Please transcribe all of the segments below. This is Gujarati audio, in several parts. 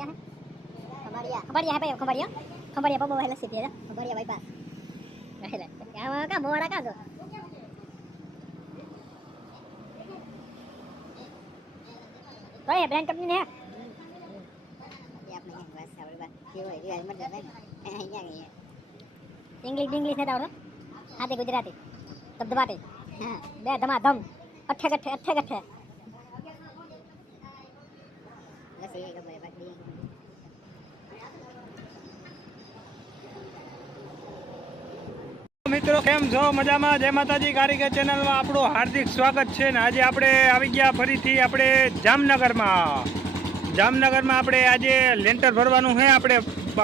क्या है खंबाड़िया खंबाड़िया है भाई खंबाड़िया खंबाड़िया पब्बो है लस्सी पिए खंबाड़िया बाईपास रहले क्या का मोरा का दो तो ये ब्रांड कंपनी है ये आपने ये बस सावल बात ये हो ये मत जाने અહીંયા ગઈ इंग्लिश इंग्लिश नहीं આવડો हाथे गुजराती दबदबाटे हां बे धमाधम अठे गठे लस्सी एक बार बाकी મિત્રો કેમ છો મજામાં? જય માતાજી. કારીગર ચેનલમાં આપણું હાર્દિક સ્વાગત છે ને આજે આપણે આવી ગયા ફરીથી આપણે જામનગરમાં આપણે આજે લેન્ટર ભરવાનું છે.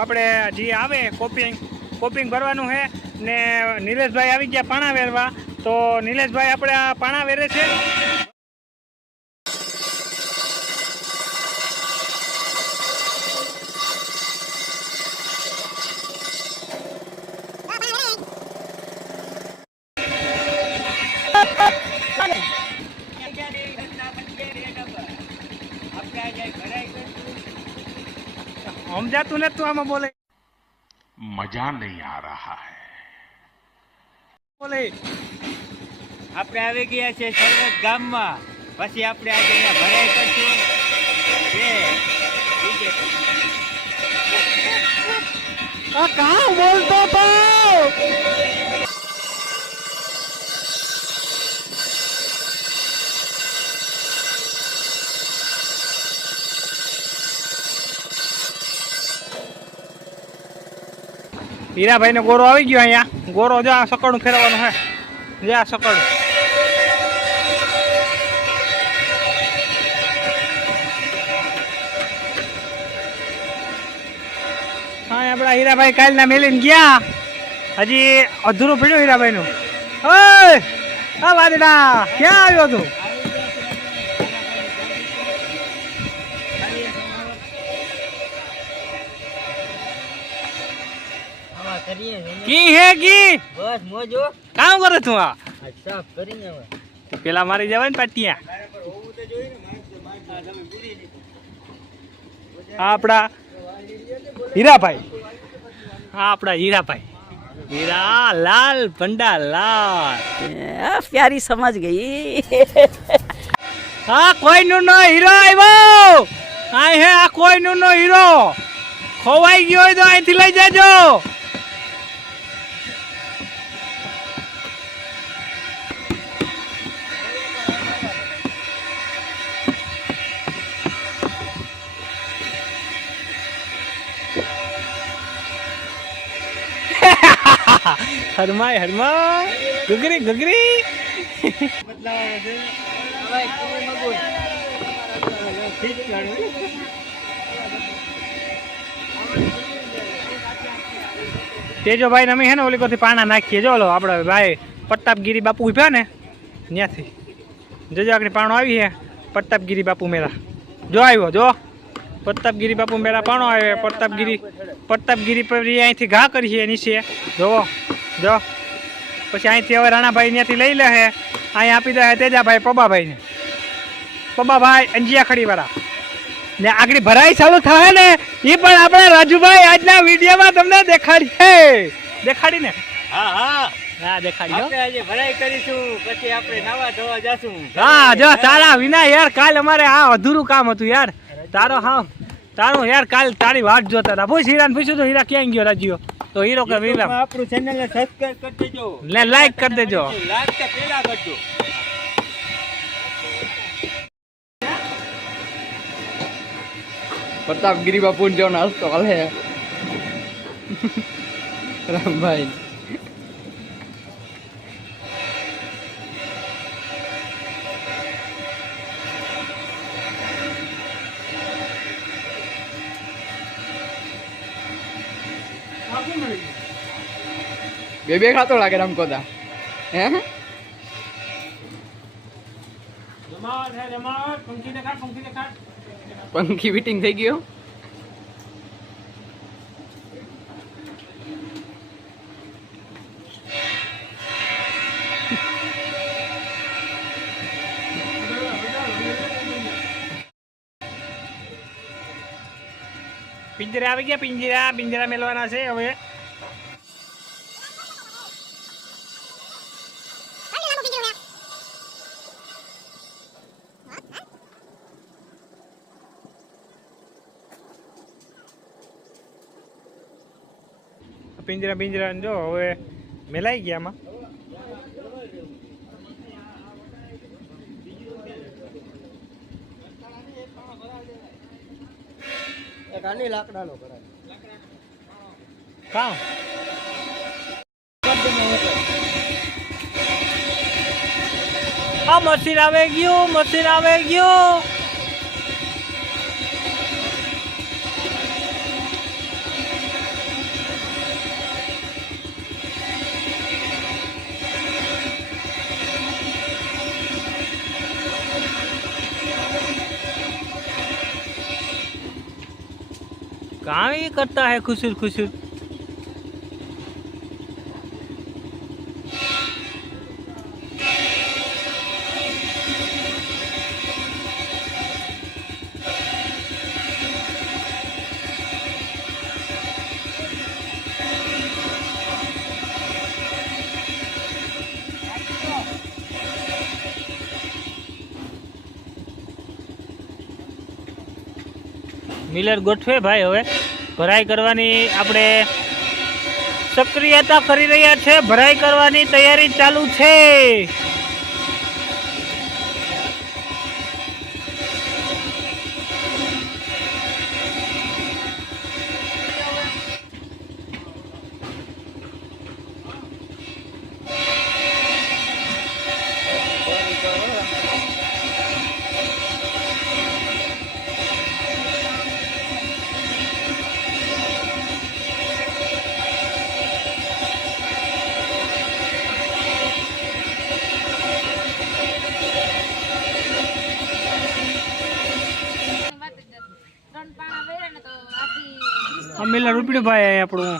આપણે જે આવે કોપિંગ ભરવાનું છે ને નિલેશભાઈ આવી ગયા પાણા વેરવા. તો નિલેશભાઈ આપણે આ પાણા વેરે છે. हम जातू ने तू आमा बोले मजा नहीं आ रहा है बोले આપણે આવી ગયા છે સરવદ ગામમાં. પછી આપણે આજે અહીંયા ભરાઈ કરશું कहाँ बोलतो तो હીરાભાઈ ને ગોરો આવી ગયો. અહીંયા ગોરો જો આ સકડું ફેરવવાનું હે. જે આ સકડું હા આપડા હીરાભાઈ કાલના મેલીને ગયા. હજી અધૂરું પડ્યું હીરાભાઈ નું. ઓય આ વાદડા ક્યાં આવ્યો તું? की है की બસ મોજો કામ કરે તું? આ સાફ કરીને પેલા મારી જવાય ને પાટિયા. આપડા હીરાભાઈ हीरा लाल भंडा लाल प्यारी समझ गई. हाँ कोई नो हीरो આવ્યો. આ હે આ કોઈ નો હીરો ખોવાઈ ગયો હોય તો અહીંથી લઈ જાજો. હરમાય ગગરી તેજો ભાઈ અમે હે ને ઓલી કોથી પાણા નાખીએ. જો લો આપણે ભાઈ પ્રતાપગીરી બાપુ ઉભ્યા ને ત્યાંથી જોજો આગળ પાણો આવી હે. પ્રતાપગીરી બાપુ મેરા જો આવ્યો. જો પ્રતાપગીરી બાપુ મેરા પાણો આવ્યો. પ્રતાપગીરી પર અહીંથી ઘા કરીએ નીચે. જોવો જો પછી અહીંથી હવે રાણાભાઈ ત્યાંથી લઈ લે હે. અહીંયા આપી દે તેજાભાઈ પબાભાઈને. પબાભાઈ અંજિયા ખડીવાળા ને આગળ ભરાઈ ચાલુ થાય ને એ પણ આપણે રાજુભાઈ આજના વિડીયોમાં તમને દેખાડીને હા દેખાડી આપણે આજે ભરાઈ કરીશું. પછી આપણે નાવા ધોવા જાશું. હા જો તારા વિના યાર કાલ અમારે આ અધૂરું કામ હતું યાર. તારું યાર કાલ તારી વાટ જોતા હતા. પૂછ હીરાને પૂછ્યું તો હીરા ક્યાં ગયો રાજીઓ? તો હીરો કે વિરામ આપણું ચેનલ ને સબસ્ક્રાઇબ કરી દેજો ને લાઈક કરી દેજો. લાઈક તો પેલા કરજો. प्रतापगिरी बापू जो नाश्तो हले रामभाई बेबे खातो लागे हमको दा हैं पंखी मीटिंग થઈ ગયો. પિંજરા આવી ગયા, પિંજરા મેલવાના છે હવે. પિંજરા જો હવે મેલાઈ ગયા આમાં. કામ આ મશીન આવે ગયું. काम ही करता है खुशूर. મિલર ગોઠવે ભાઈ હવે ભરાઈ કરવાની આપણે સક્રિયતા કરી રહ્યા છે. ભરાઈ કરવાની તૈયારી ચાલુ છે. મિલર રૂપડી ભાઈ આપણું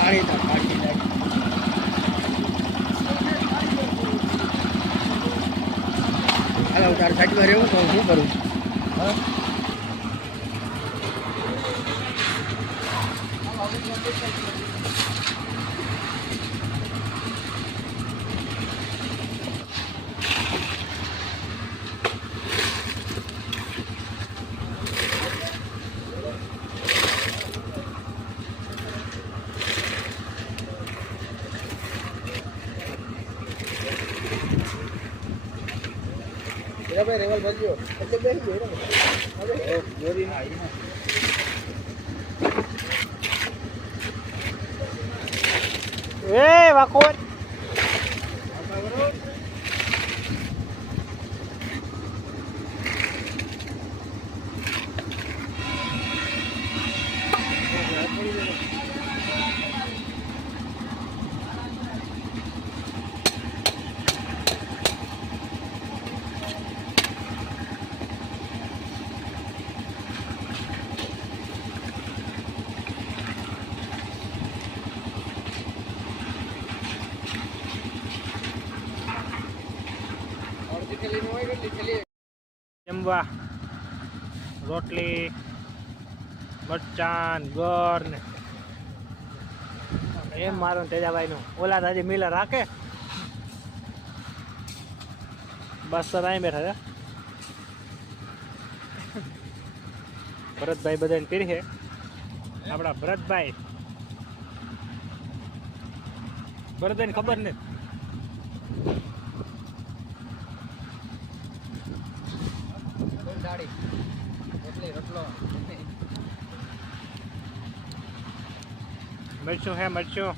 પાણી તો પાણી લાગે. હાલો તાર સાઈડમાં રહેવું તો હું શું કરું? રેવલ બજ્યો એટલે બેસી ગયો હવે ગોરી એ વાકો જમવા રોટલી મરચાં ગોળ ને એમ મારો તેજાભાઈ નું ઓલા હજી મિલર રાખે બસ તો અહીં બેઠા છે ભરતભાઈ બધાને પીરી છે આપણા ભરતભાઈ ખબર ને દાડી રોટલી રોટલો મરચું હે મરચું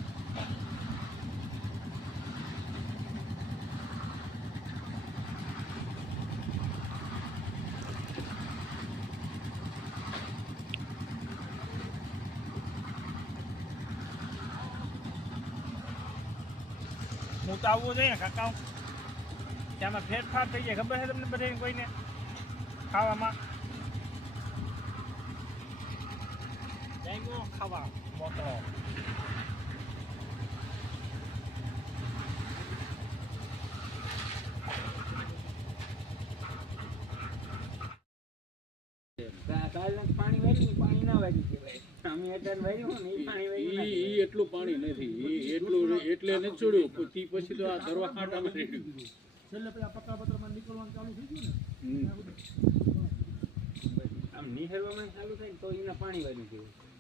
હું તો આવવું જોઈએ ને કાકા ત્યાંમાં ફેરફાર થઈ જાય ખબર છે તમને બધાને કોઈને ખાવામાં ખાવા મોટો પાણી વાળ્યું પાણી ના વાળ્યું કહેવાય અમે અત્યારે વાળ્યું ને એ પાણી વાળ્યું ઈ એટલું પાણી નથી ઈ એટલું એટલે નથી છોડ્યું તી પછી તો આ ધરવા ખાટામાં રેડ્યું છેલ્લે પેલા પતરા પત્રમાં નીકળવાનું ચાલુ થઈ ગયું ને આમ નિહરવામાં ચાલુ થાય ને તો એના પાણી વાળ્યું કહેવાય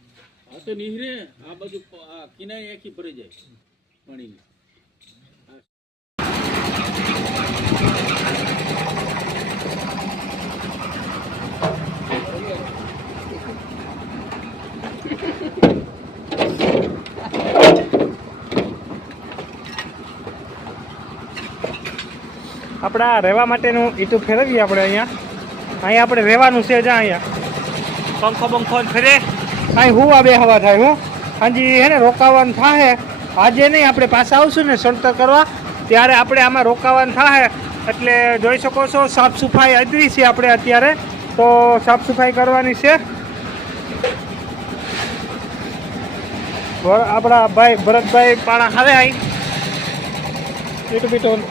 આ તો નીહરે આ બાજુ આ કિનારી આખી ભરાઈ જાય પાણીની આપણા રહેવા માટેનું ઈટું ફેરવીએ આપણે અહીંયા આપણે રહેવાનું છે જ્યાં અહીંયા પંખો બંખો ફેરે અહીં હું આ બે હવા થાય હું હાજી હે ને રોકાવાનું થાય આજે નહીં આપણે પાછા આવશું ને સળતર કરવા ત્યારે આપણે આમાં રોકાવાનું થાય એટલે જોઈ શકો છો સાફ સફાઈ અધરી છે આપણે અત્યારે તો સાફ સફાઈ કરવાની છે આપણા ભાઈ ભરતભાઈ પાણા હારે અહીં ઈટું બીટું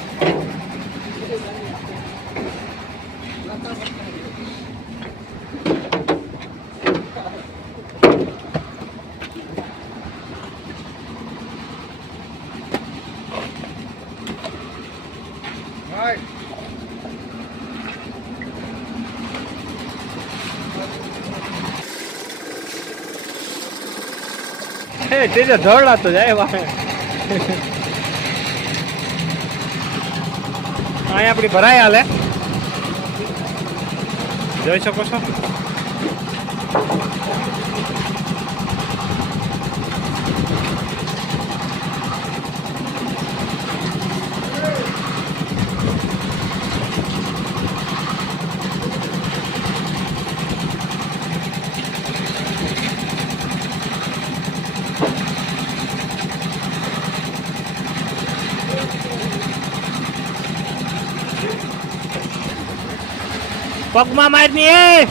તે જો ધોળા તો જાય વાહે અહીં આપણી ભરાઈ હાલે જોઈ શકો છો પગમાં મારની એ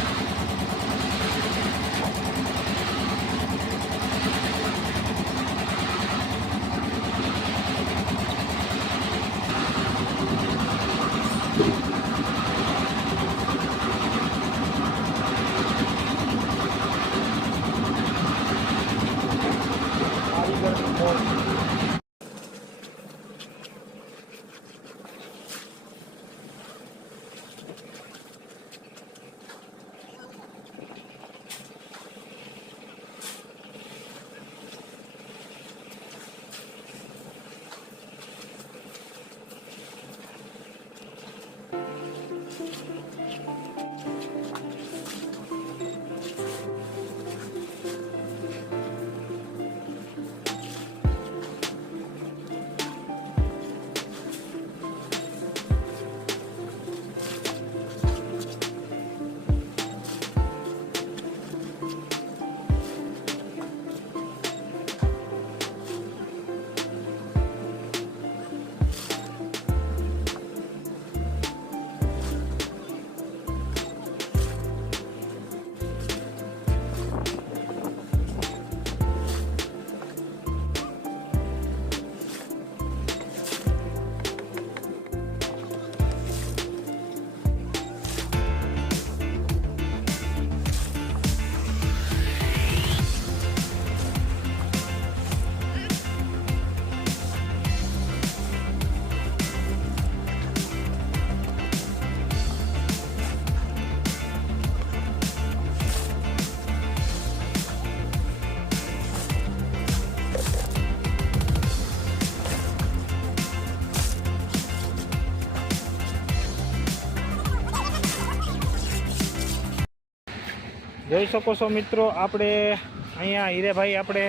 જોઈ શકો છો મિત્રો, આપણે અહીંયા હીરેભાઈ આપણે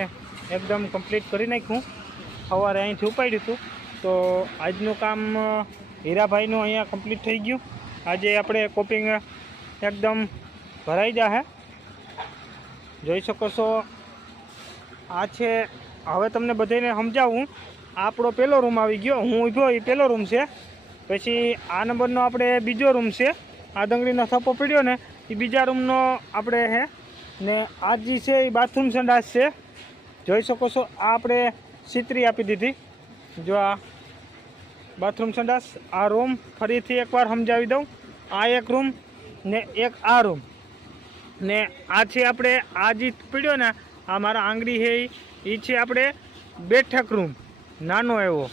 એકદમ કમ્પ્લીટ કરી નાખ્યું. સવારે અહીંથી ઉપાડ્યું હતું, તો આજનું કામ હીરાભાઈનું અહીંયા કમ્પ્લીટ થઈ ગયું. આજે આપણે કોપિંગ એકદમ ભરાઈ જશે. જોઈ શકો છો, આ છે. હવે તમને બધાને સમજાવું. આપણો પહેલો રૂમ આવી ગયો, હું ઊભો એ પહેલો રૂમ છે. પછી આ નંબરનો આપણે બીજો રૂમ છે. આ ડંગળીનો થપ્પો પડ્યો ને એ બીજા રૂમનો આપણે હે ને આ જે છે એ બાથરૂમ સંડાસ છે. જોઈ શકો છો, આ આપણે સિત્રી આપી દીધી. જો આ બાથરૂમ સંડાસ, આ રૂમ ફરીથી એકવાર સમજાવી દઉં. આ એક રૂમ ને એક આ રૂમ ને આ છે આપણે આ જે પીડ્યો ને આ મારા આંગળી છે એ છે આપણે બેઠક રૂમ નાનો એવો.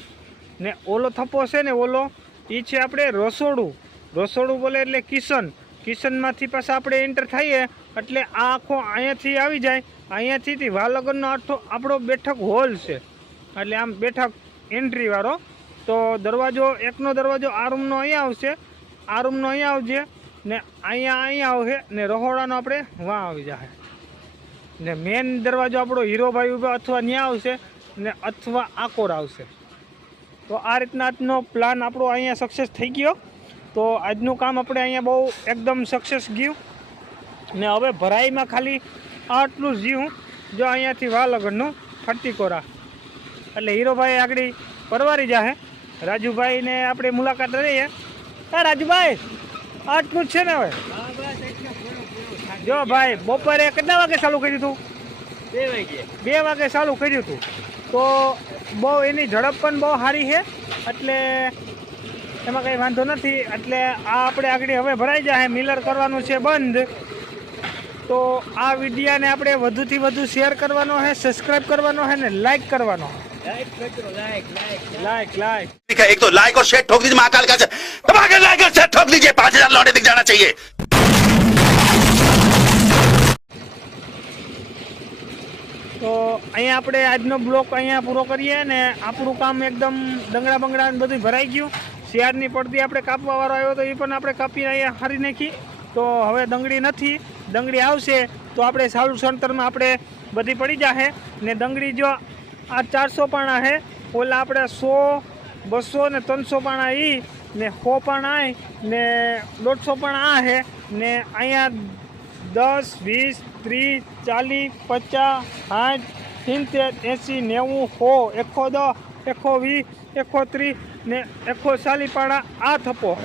ને ઓલો થપ્પો છે ને ઓલો એ છે આપણે રસોડું. રસોડું બોલે એટલે કિચન. કિચનમાંથી પાછા આપણે એન્ટર થઈએ એટલે આ આખો અહીંયાથી આવી જાય. અહીંયાથી વાલગરનો આપણો બેઠક હોલ છે, એટલે આમ બેઠક એન્ટ્રીવાળો. તો દરવાજો એકનો દરવાજો આ રૂમનો અહીંયા આવશે, આ રૂમનો અહીંયા આવશે ને અહીંયા આવશે ને રહોડાનો આપણે વાં આવી જાય. ને મેન દરવાજો આપણો હીરોભાઈ ઉભા અથવા ત્યાં આવશે ને અથવા આકોર આવશે. તો આ રીતના આજનો પ્લાન આપણો અહીંયા સક્સેસ થઈ ગયો. તો આજનું કામ આપણે અહીંયા બહુ એકદમ સક્સેસ ગયું. ને હવે ભરાઈમાં ખાલી આટલું જ જીવું. જો અહીંયાથી વાલગરનું ફરતી કોરા એટલે હીરોભાઈ આગળ પરવારી જાહે. રાજુભાઈને આપણે મુલાકાત લઈએ. હા રાજુભાઈ, આટલું જ છે ને હવે? જો ભાઈ, બપોરે કેટલા વાગે ચાલુ કર્યું હતું? 2 વાગે ચાલુ કર્યું હતું. તો બહુ એની ઝડપ પણ બહુ સારી છે, એટલે એમાં કંઈ વાંધો નથી. એટલે આ આપણે આગળ હવે ભરાઈ જાય. મિલર કરવાનું છે બંધ. તો આ વિડીયાને આપણે વધુથી વધુ શેર કરવાનો છે, સબસ્ક્રાઈબ કરવાનો છે ને લાઈક કરવાનો. लाइक एक तो लाइक और शेयर ठोक दीजिए महाकाल का दबाकर लाइक और शेयर ठोक दीजिए 5000 लौटे दिख जाना चाहिए. તો અહીંયા આપણે આજનો બ્લોક અહીંયા પૂરો કરીએ ને આપણું કામ એકદમ ડંગડા બંગડા બધું ભરાઈ ગયું. શિયાળની પડતી આપણે કાપવાવાળો આવ્યો તો એ પણ આપણે કાપીને અહીંયા હારી નાખી. તો હવે ડંગળી નથી, ડંગળી આવશે તો આપણે સારું સણતરમાં આપણે બધી પડી જશે. ને ડંગળી જો આ 400 પાણા છે, ઓલા આપણે 100, 200 ને 300 પાણા એ ને 100 પાણા ને 150 પાણા આ છે. ને અહીંયા 10, 20, 30, 40, 50, 60, 70, 80, 90, 100, 110, 120, 130 ને 140 પાણા આ થપ્પો.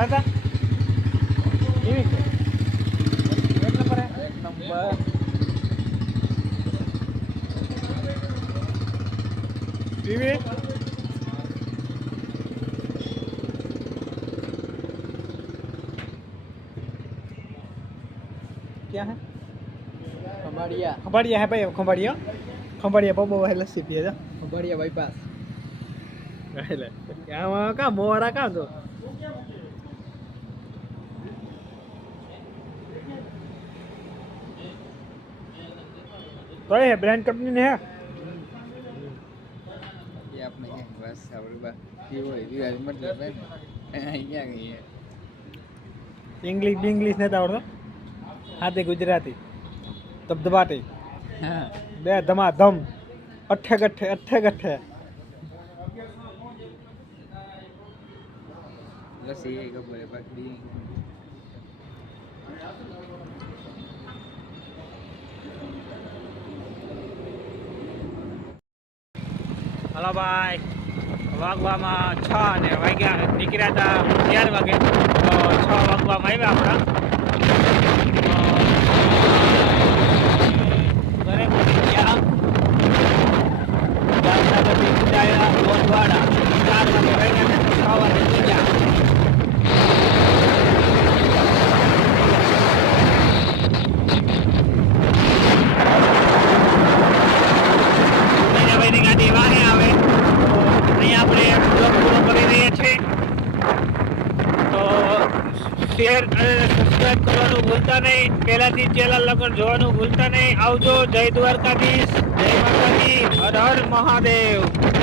હતા કેવી છે એક નંબર હે એક નંબર ટીવી ક્યાં હે ખંભાળિયા ખંભાળિયા હે ભાઈ ખંભાળિયા બહુ હે લસ્સી પીએ છે ખંભાળિયા બાયપાસ એટલે આમાં કા મોરા કા તો કઈ હે બ્રાન્ડ કંપની ને હે એ આપણે બસ આપણે બસ દિવાળી મતલબ હે ને અહીંયા ગઈ ઇંગ્લિશ ને આવડતો હાથે ગુજરાતી ધબધબાટી હા બે ધમાધમ અઠ્ઠે ગઠ્ઠે લસી એ ખબર બાકી હલો ભાઈ વાગવામાં 6 ને વાગ્યા નીકળ્યા હતા 11 વાગે તો 6 વાગવામાં આવ્યા આપણા ઘરે પહોંચી ગયા જામનગરથી ઉડાયા ગોંડવાડા 4 વાગે વાગ્યા ને 6 વાગે નીકળ્યા ભાઈની ગાડી વાહે આવે તો અહીંયા આપણે બ્લોગ પૂરો કરી રહ્યા છીએ તો શેર અને સબસ્ક્રાઈબ કરવાનું ભૂલતા નહીં પહેલાથી ચેનલ લગન જોવાનું ભૂલતા નહીં આવજો જય દ્વારકાધીશ જય માતાજી હર હર મહાદેવ